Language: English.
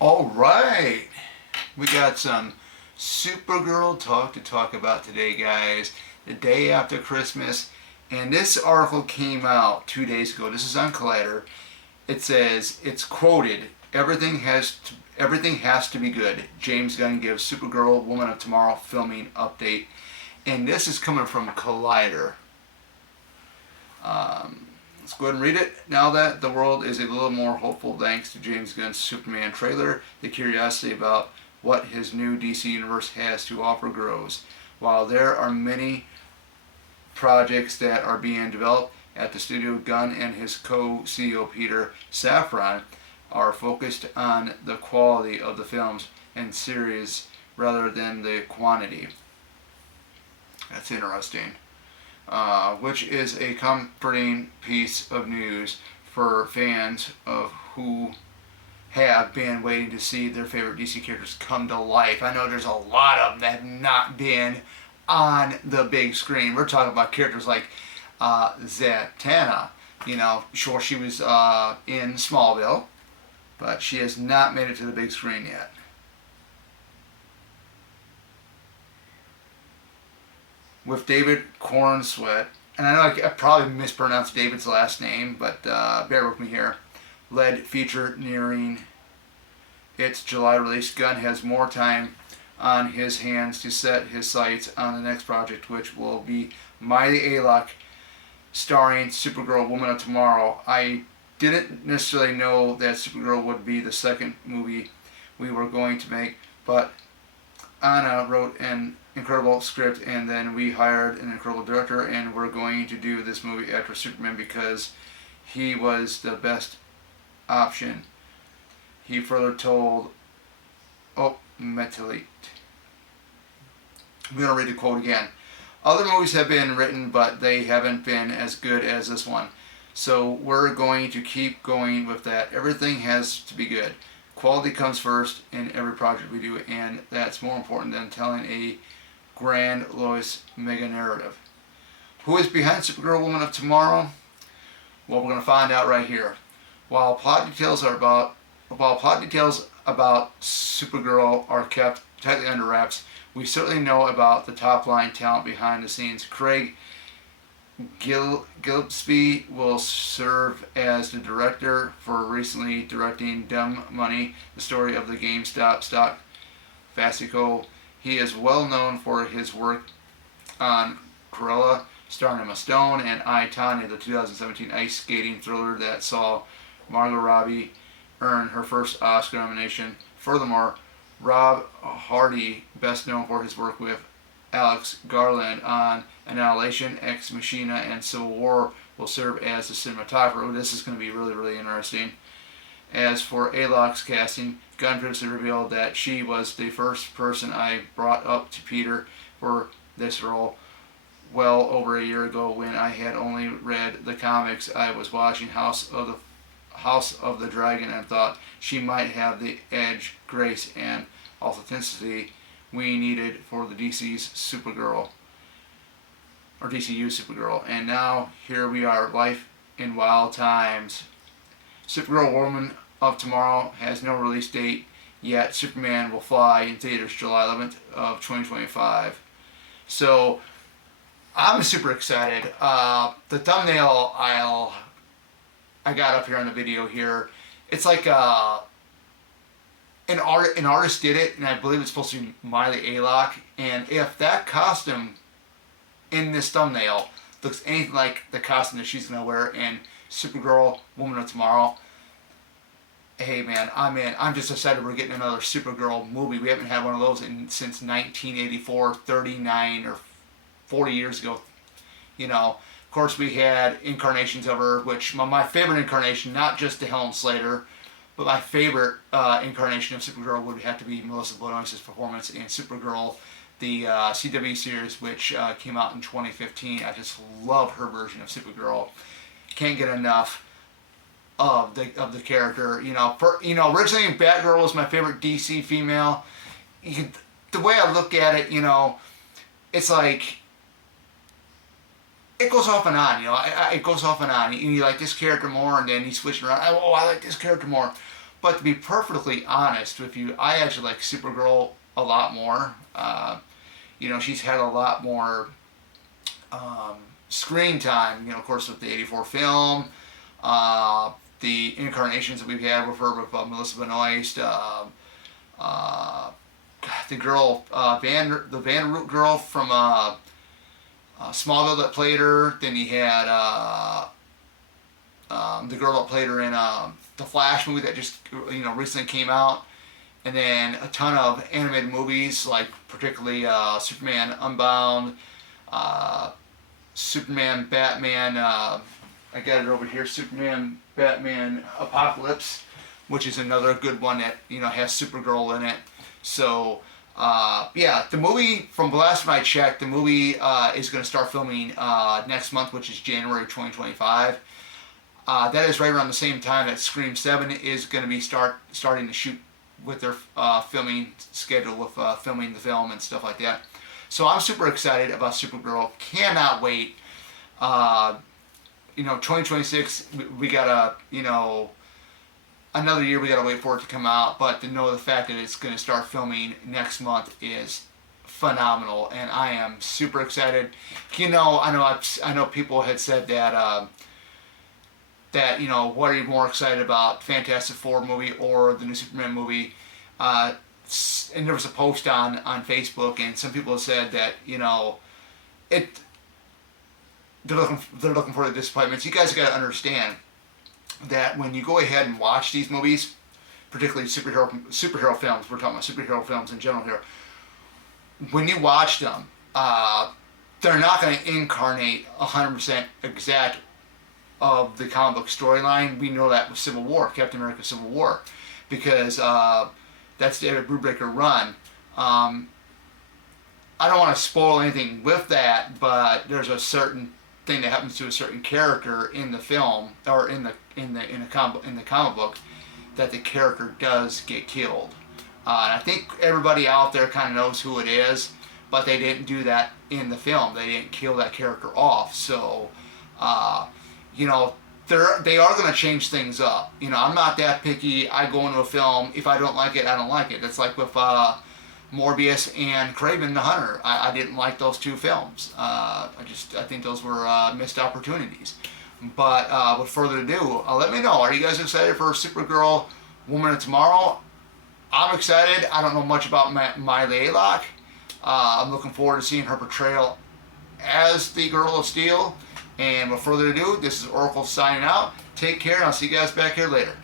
All right, we got some Supergirl talk to talk about today, guys. The day after Christmas, and this article came out 2 days ago. This is on Collider. It says it's quoted: everything has to be good." James Gunn gives Supergirl Woman of Tomorrow filming update, and this is coming from Collider. Let's go ahead and read it. Now that the world is a little more hopeful thanks to James Gunn's Superman trailer, the curiosity about what his new DC universe has to offer grows. While there are many projects that are being developed at the studio, Gunn and his co-CEO Peter Safran are focused on the quality of the films and series rather than the quantity. That's interesting. Which is a comforting piece of news for fans of who have been waiting to see their favorite DC characters come to life. I know there's a lot of them that have not been on the big screen. We're talking about characters like Zatanna. Sure, she was in Smallville, but she has not made it to the big screen yet. With David Cornsweet, and I know I probably mispronounced David's last name, but bear with me here, led feature nearing its July release. Gunn has more time on his hands to set his sights on the next project, which will be Miley Alok starring Supergirl Woman of Tomorrow. I didn't necessarily know that Supergirl would be the second movie we were going to make, but Anna wrote an incredible script, and then we hired an incredible director, and we're going to do this movie after Superman because he was the best option. He further told Metalite. I'm going to read the quote again. "Other movies have been written, but they haven't been as good as this one. So we're going to keep going with that. Everything has to be good. Quality comes first in every project we do, and that's more important than telling a grandiose mega narrative." Who is behind Supergirl Woman of Tomorrow? Well, we're going to find out right here. While plot details about Supergirl are kept tightly under wraps, we certainly know about the top line talent behind the scenes. Craig Gillespie will serve as the director for recently directing Dumb Money, the story of the GameStop stock fiasco. He is well known for his work on Cruella, starring Emma Stone, and I, Tonya, the 2017 ice skating thriller that saw Margot Robbie earn her first Oscar nomination. Furthermore, Rob Hardy, best known for his work with Alex Garland on Annihilation, Ex Machina, and Civil War, will serve as the cinematographer. This is going to be really, really interesting. As for Alok's casting, Gunn previously revealed that she was the first person I brought up to Peter for this role. Well over a year ago, when I had only read the comics, I was watching House of the Dragon and thought she might have the edge, grace, and authenticity we needed for the DC's Supergirl, or DCU Supergirl. And now here we are, life in wild times. Supergirl Woman of Tomorrow has no release date yet. Superman will fly in theaters July 11th of 2025. So I'm super excited. The thumbnail I got up here on the video here, it's like an artist did it, and I believe it's supposed to be Miley Alok. And if that costume in this thumbnail looks anything like the costume that she's going to wear in Supergirl Woman of Tomorrow, hey man, I'm in. I'm just excited we're getting another Supergirl movie. We haven't had one of those since 1984, 39 or 40 years ago. Of course, we had incarnations of her, which my favorite incarnation, not just the Helen Slater, but my favorite incarnation of Supergirl would have to be Melissa Benoist's performance in Supergirl, the CW series, which came out in 2015. I just love her version of Supergirl. Can't get enough of the character. Originally Batgirl was my favorite DC female. The way I look at it, it's like it goes off and on, it goes off and on. You like this character more, and then he's switching around. I like this character more. But to be perfectly honest with you, I actually like Supergirl a lot more. She's had a lot more screen time. Of course, with the '84 film, the incarnations that we've had with her with Melissa Benoist, the girl the Vanderroot girl from Smallville that played her. Then you had the girl that played her in the Flash movie that just recently came out, and then a ton of animated movies like particularly Superman Unbound, Superman Batman. I got it over here. Superman Batman Apocalypse, which is another good one that has Supergirl in it. So yeah, the movie, from the last time I checked, the movie is going to start filming next month, which is January 2025. That is right around the same time that Scream 7 is going to be starting to shoot with their filming schedule, with filming the film and stuff like that. So I'm super excited about Supergirl. Cannot wait. 2026, we gotta, another year we gotta wait for it to come out. But to know the fact that it's going to start filming next month is phenomenal, and I am super excited. I know people had said that what are you more excited about, Fantastic Four movie or the new Superman movie? And there was a post on Facebook, and some people said that they're looking for the disappointments. You guys got to understand that when you go ahead and watch these movies, particularly superhero films, we're talking about superhero films in general here. When you watch them, they're not going to incarnate 100% exact of the comic book storyline. We know that with Civil War, Captain America: Civil War, because that's David Brubaker run. I don't want to spoil anything with that, but there's a certain thing that happens to a certain character in the film or in the comic book that the character does get killed. And I think everybody out there kind of knows who it is, but they didn't do that in the film. They didn't kill that character off. So, they are going to change things up. I'm not that picky. I go into a film, if I don't like it, I don't like it. That's like with Morbius and Kraven the Hunter. I didn't like those two films. I think those were missed opportunities. But with further ado, let me know. Are you guys excited for Supergirl, Woman of Tomorrow? I'm excited. I don't know much about Miley Aylock. I'm looking forward to seeing her portrayal as the Girl of Steel. And with further ado, this is Oracle signing out. Take care, and I'll see you guys back here later.